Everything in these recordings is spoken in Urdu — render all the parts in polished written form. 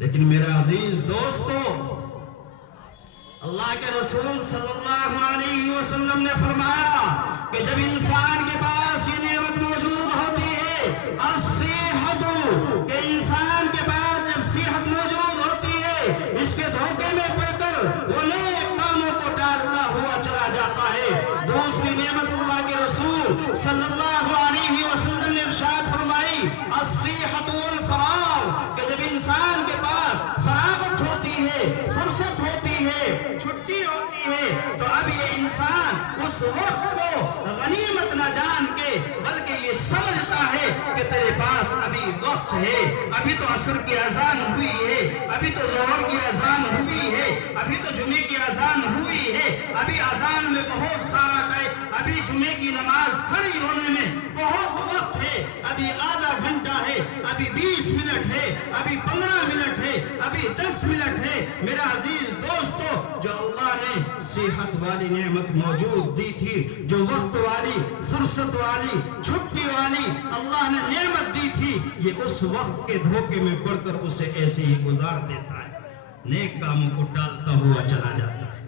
لیکن میرے عزیز دوستو، اللہ کے رسول صلی اللہ علیہ وسلم نے فرمایا کہ جب انسان کے پاس یہ نعمت موجود ہوتی ہے، الصحت، کہ انسان کے پاس جب صحت موجود ہوتی ہے، اس کے دھوکے میں پڑ کر وہ نیک کاموں کو ٹالتا ہوا چلا جاتا ہے۔ دوسری نعمت اللہ کے رسول صلی اللہ علیہ وسلم نے ارشاد فرمائی، الصحت والفراغ، کہ جب انسان کے پاس فراغت ہوتی ہے، فرصت ہوتی ہے، چھٹی ہوتی ہے، تو اب یہ انسان اس وقت کو غنیمت نہ جان کے بلکہ یہ سمجھتا ہے کہ تیرے پاس ابھی وقت ہے، ابھی تو عصر کی اذان ہوئی ہے، ابھی تو ظہر کی اذان ہوئی ہے، ابھی تو جمعے کی اذان ہوئی ہے، ابھی اذان میں بہت سارا ٹائم، ابھی جمعے کی نماز کھڑی ہونے میں بہت وقت ہے، ابھی آدھا گھنٹہ ہے، ابھی 20 منٹ ہے، ابھی 15 منٹ ہے، ابھی 10 منٹ ہے۔ میرا عزیز دوستو، جو اللہ نے صحت والی نعمت موجود دی تھی، جو وقت والی، فرصت والی، چھٹی والی اللہ نے نعمت دی تھی، یہ اس وقت کے دھوکے میں پڑ کر اسے ایسے ہی گزار دیتا ہے، نیک کاموں کو ٹالتا ہوا چلا جاتا ہے۔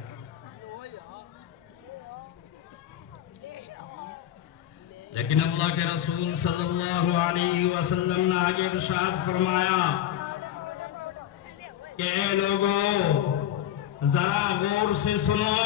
لیکن اللہ کے رسول صلی اللہ علیہ وسلم نے آگے ارشاد فرمایا کہ اے لوگو ذرا غور سے سنو،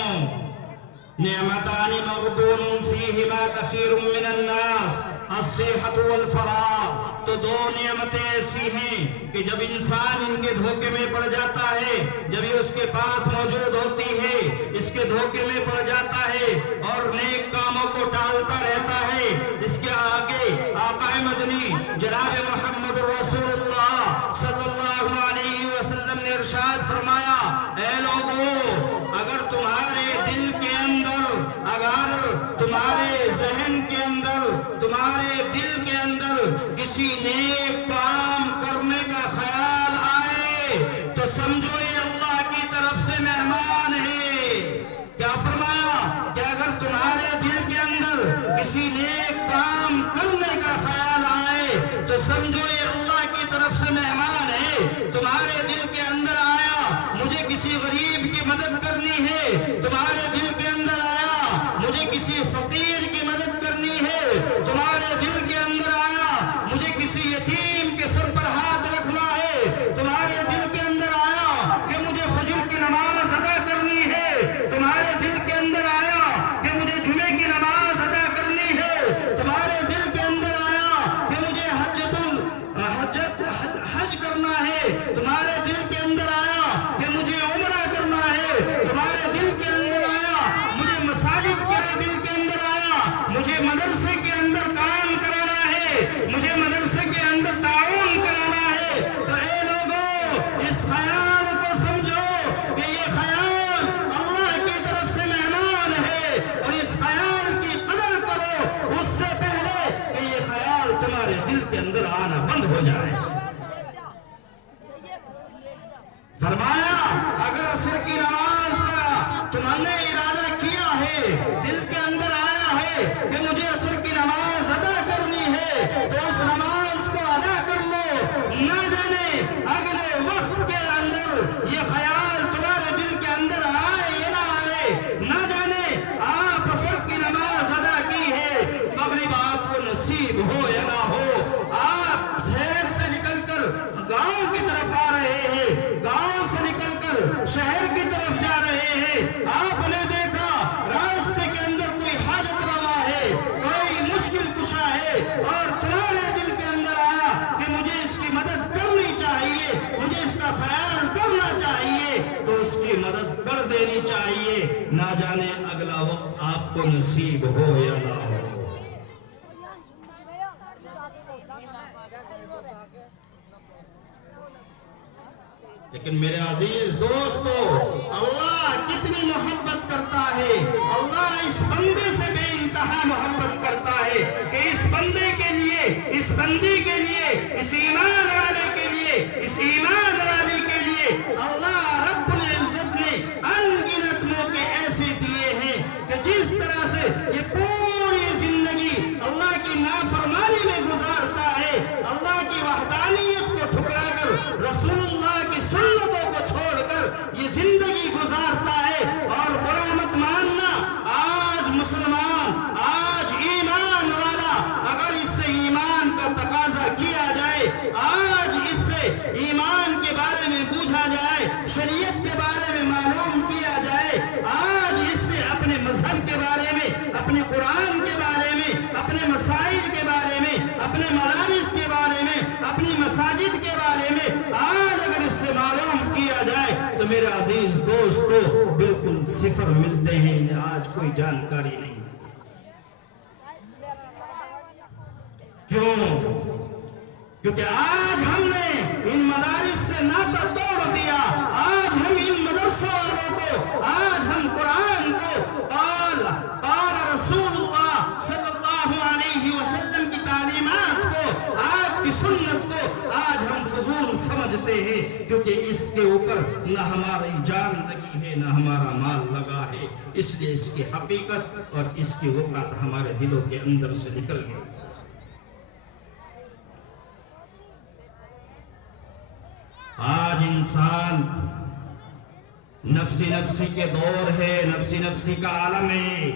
نعمتان مغبون فیہما کثیر من الناس، الصحت والفراغ، تو دو نعمتیں ایسی ہیں کہ جب انسان ان کے دھوکے میں پڑ جاتا ہے، جب یہ اس کے پاس موجود ہوتی ہے، اس کے دھوکے میں پڑ جاتا ہے اور نیک کاموں کو ٹالتا رہتا ہے۔ اس کے آگے آقا مدنی جناب محمد رسول اللہ صلی اللہ علیہ وسلم نے ارشاد فرمایا، اے لوگو، اگر تمہارے دل کے اندر، اگر تمہارے ذہن کے اندر، تمہارے دل کے اندر کسی نیک کام کرنے کا خیال آئے تو سمجھو یہ اللہ کی طرف سے مہمان ہے۔ کیا فرمایا کہ اگر تمہارے دل کے اندر کسی نیک کام کرنے کا خیال آئے تو سمجھو یہ اللہ کی طرف سے مہمان ہے۔ تمہارے دل کے اندر آیا مجھے کسی غریب کی مدد کرنی ہے، تمہارے دل کے اندر آیا مجھے کسی فقیر کی مدد کرنی ہے، تمہارے دل کے اندر آیا مجھے کسی یتیم کے سر پر ہاتھ رکھنا ہے، تمہارے دل کے اندر آیا کہ مجھے فجر کی نماز ادا کرنی ہے، تمہارے دل کے اندر آیا کہ مجھے جمعے کی نماز ادا کرنی ہے، تمہارے دل کے اندر آیا کہ مجھے حج کرنا ہے، تمہارے دل کے اندر آیا کہ مجھے عمرہ کرنا ہے، تمہارے دل کے اندر آیا مجھے مساجد کے دل کے اندر آیا مجھے مدرسے کے اندر کام کرانا ہے، مجھے مدرسے کے اندر تعاون کرانا ہے، تو اے لوگوں اس خیال کو سمجھو کہ یہ خیال اللہ کی طرف سے مہمان ہے، اور اس خیال کی قدر کرو اس سے پہلے کہ یہ خیال تمہارے دل کے اندر آنا بند ہو جائے۔ فرمایا اگر عصر کی نماز کا تم نے ارادہ کیا ہے، دل کے اندر آیا ہے کہ مجھے عصر کی نماز ادا کرنی ہے، تو اس نماز کو ادا کر لو، نہ جانے اگلے وقت کے اندر یہ خیال تمہارے دل کے اندر آئے یا نہ آئے، نہ جانے آپ عصر کی نماز ادا کی ہے، مغرب آپ کو نصیب ہو یا نہ ہو، آپ شہر سے نکل کر گاؤں کی طرف آ رہے ہیں، گاؤں سے نکل کر شہر کی طرف جا رہے ہیں، آپ نے دیکھا راستے کے اندر کوئی حاجت روا ہے، کوئی مشکل کشا ہے، اور تمہارے دل کے اندر آیا کہ مجھے اس کی مدد کرنی چاہیے، مجھے اس کا خیال کرنا چاہیے، تو اس کی مدد کر دینی چاہیے، نہ جانے اگلا وقت آپ کو نصیب ہو یا نہ ہو۔ لیکن میرے عزیز دوستو، اللہ کتنی محبت کرتا ہے، اللہ اس بندے سے بے انتہا محبت کرتا ہے کہ اس بندے کے لیے، اس بندی کے لیے، اس ایمان والے کے لیے، اس ایمان والی کے لیے اللہ رب العزت نے انگنت موقع ایسے دیے ہیں کہ جس طرح سے یہ پوری زندگی اللہ کی نافرمانی میں گزارتا ہے، اللہ کی وحدانیت کو ٹھکرا کر رسول اللہ کی اپنے مدارس کے بارے میں، اپنی مساجد کے بارے میں آج اگر اس سے معلوم کیا جائے تو میرے عزیز دوست کو بالکل صفر ملتے ہیں، آج کوئی جانکاری نہیں۔ کیوں؟ کیونکہ آج ہم نے ان مدارس سے ناطہ توڑ دیا۔ آج ہم ان مدرسوں والوں کو، آج ہم قرآن کو، قال رسول اللہ صلی اللہ علیہ وسلم کی تعلیمات کو، آپ کی سنت کو آج ہم فضول سمجھتے ہیں، کیونکہ اس کے اوپر نہ ہماری جان لگی ہے نہ ہمارا مال لگا ہے، اس لیے اس کی حقیقت اور اس کی وقت ہمارے دلوں کے اندر سے نکل گئی۔ آج انسان نفسی نفسی کے دور ہے، نفسی نفسی کا عالم ہے،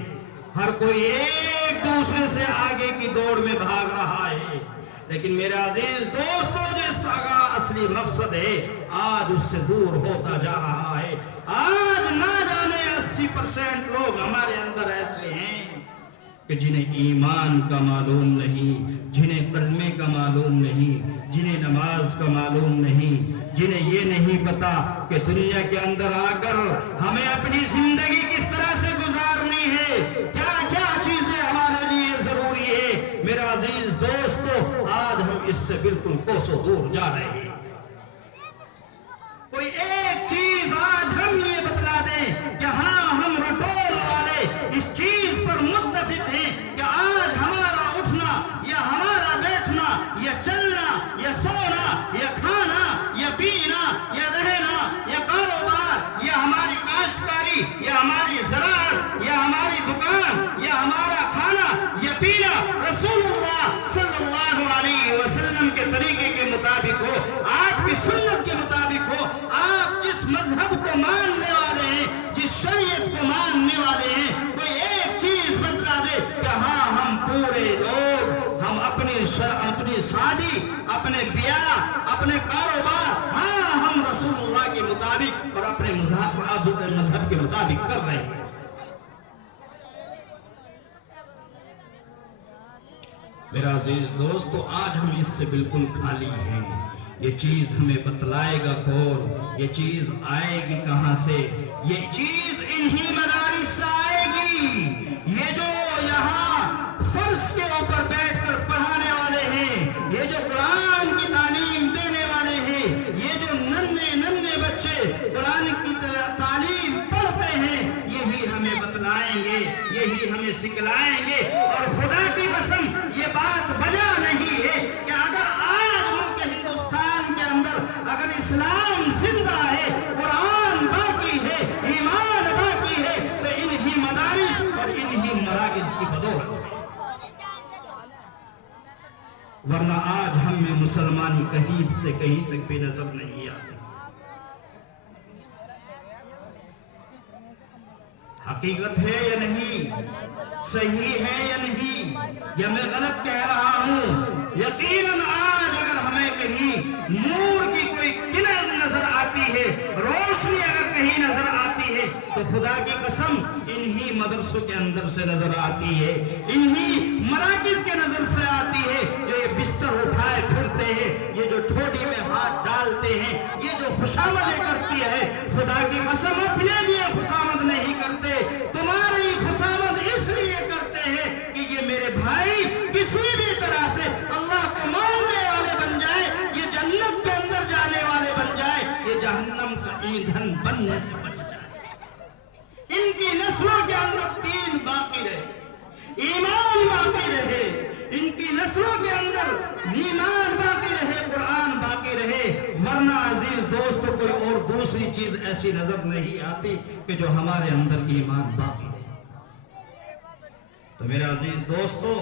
ہر کوئی ایک دوسرے سے آگے کی دوڑ میں بھاگ رہا ہے، لیکن میرے عزیز دوستو جس کا اصلی مقصد ہے آج اس سے دور ہوتا جا رہا ہے۔ آج نہ جانے 80% لوگ ہمارے اندر ایسے ہیں کہ جنہیں ایمان کا معلوم نہیں، جنہیں کلمے کا معلوم نہیں، جنہیں نماز کا معلوم نہیں، جنہیں یہ نہیں پتا کہ دنیا کے اندر آ کر ہمیں اپنی زندگی کس طرح سے گزارنی ہے، کیا کیا چیزیں ہمارے لیے ضروری ہے۔ میرا عزیز دوستو آج ہم اس سے بالکل کوسوں دور جا رہے ہیں۔ کوئی ایک چیز آج ہم یہ بتلا دیں کہ ہاں ہم رٹول والے اس چیز پر متفق ہیں کہ آج ہمارا اٹھنا یا ہمارا بیٹھنا یا چلنا یا سونا یا کھانا یا پینا یا رہنا یا کاروبار یا ہماری کاشتکاری یا ہماری زراعت یا ہماری دکان یا ہمارا کھانا یا پینا رسول اللہ صلی اللہ علیہ وسلم کے طریقے کے مطابق ہو، آپ کی سنت کے مطابق ہو، آپ جس مذہب کو ماننے والے ہیں، جس شریعت کو ماننے والے ہیں، کوئی ایک چیز بتلا دے کہ ہاں ہم پورے لوگ، ہم اپنی شادی، اپنے بیاہ، اپنے کاروبار، ہاں ہم رسول اللہ کے مطابق اور اپنے مذہب کے مطابق کر رہے ہیں۔ میرا عزیز دوستو آج ہم اس سے بالکل خالی ہیں۔ یہ چیز ہمیں بتلائے گا کون؟ یہ چیز آئے گی کہاں سے؟ یہ چیز انہی مدارس سے آئے گی۔ یہ جو یہاں فرش کے اوپر بیٹھ کر پڑھانے والے ہیں، یہ جو قرآن کی تعلیم دینے والے ہیں، یہ جو ننھے بچے قرآن کی تعلیم پڑھتے ہیں، یہی ہمیں بتلائیں گے، یہی ہمیں سکھلائیں گے۔ اور خدا کی قسم یہ بات بجا نہیں ہے کہ اگر آج ملک ہندوستان کے اندر اگر اسلام زندہ ہے، قرآن باقی ہے، ایمان باقی ہے، تو انہی مدارس اور انہی مراکز کی بدولت ہے، ورنہ آج ہم میں مسلمانی کہیں سے کہیں تک بھی نظر نہیں آتی۔ حقیقت ہے یا نہیں؟ صحیح ہے یا نہیں؟ یا میں غلط کہہ رہا ہوں؟ یقیناً آج اگر ہمیں کہیں نور کی کوئی کنار نظر آتی ہے، روشنی اگر کہیں نظر آتی ہے، تو خدا کی قسم انہی مدرسوں کے اندر سے نظر آتی ہے، انہی مراکز کے نظر سے آتی ہے، جو یہ بستر اٹھائے پھرتے ہیں، یہ جو ٹھوڑی میں ہاتھ ڈالتے ہیں، یہ جو خوشامدیں کرتی ہے، خدا کی قسم اپنے لیے خوشامد نہیں کرتے، تمہاری خوشامد اس لیے کرتے ہیں کہ یہ میرے بھائی کسی بھی طرح سے اللہ کو ماننے والے بن جائے، یہ جنت کے اندر جانے والے بن جائے، یہ جہنم کا ایندھن بننے سے بچ جائے۔ ان کی نسلوں کے اندر دین باقی رہے، ایمان باقی رہے، ان کی نسلوں کے اندر ایمان باقی رہے، قرآن باقی رہے، ورنہ عزیز دوستو کوئی اور دوسری چیز ایسی نظر نہیں آتی کہ جو ہمارے اندر ایمان باقی رہے۔ تو میرے عزیز دوستو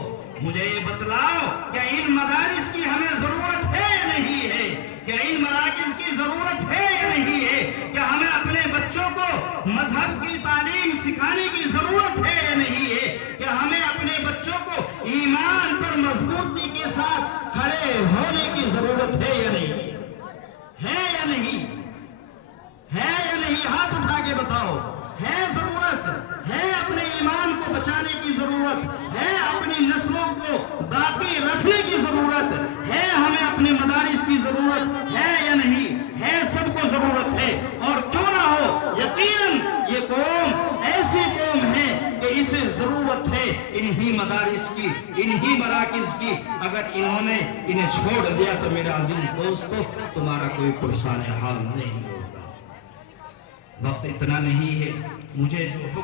مجھے یہ بتلاؤ کہ ان مدارس کی ہمیں ضرورت ہے یا نہیں ہے؟ کہ ان مراکز کی ضرورت ہے یا نہیں ہے؟ کہ ہمیں اپنے بچوں کو مذہب کی تعلیم سکھانے کی ضرورت ہے یا نہیں ہے؟ کہ ہمیں اپنے بچوں کو ایمان پر مضبوطی کے ساتھ کھڑے ہونے کی ضرورت ہے یا نہیں؟ ہے یا نہیں؟ ہے یا نہیں؟ ہاتھ اٹھا کے بتاؤ۔ ہے ضرورت، ہے اپنے ایمان کو بچانے کی ضرورت، ہے اپنی نسلوں کو باقی رکھنے کی ضرورت۔ ضرورت ہے انہی مدارس کی، انہی مراکز کی. اگر انہوں نے انہیں چھوڑ دیا تو میرے عزیز دوستو تمہارا کوئی پرسان حال نہیں ہوگا. وقت اتنا نہیں ہے، مجھے جو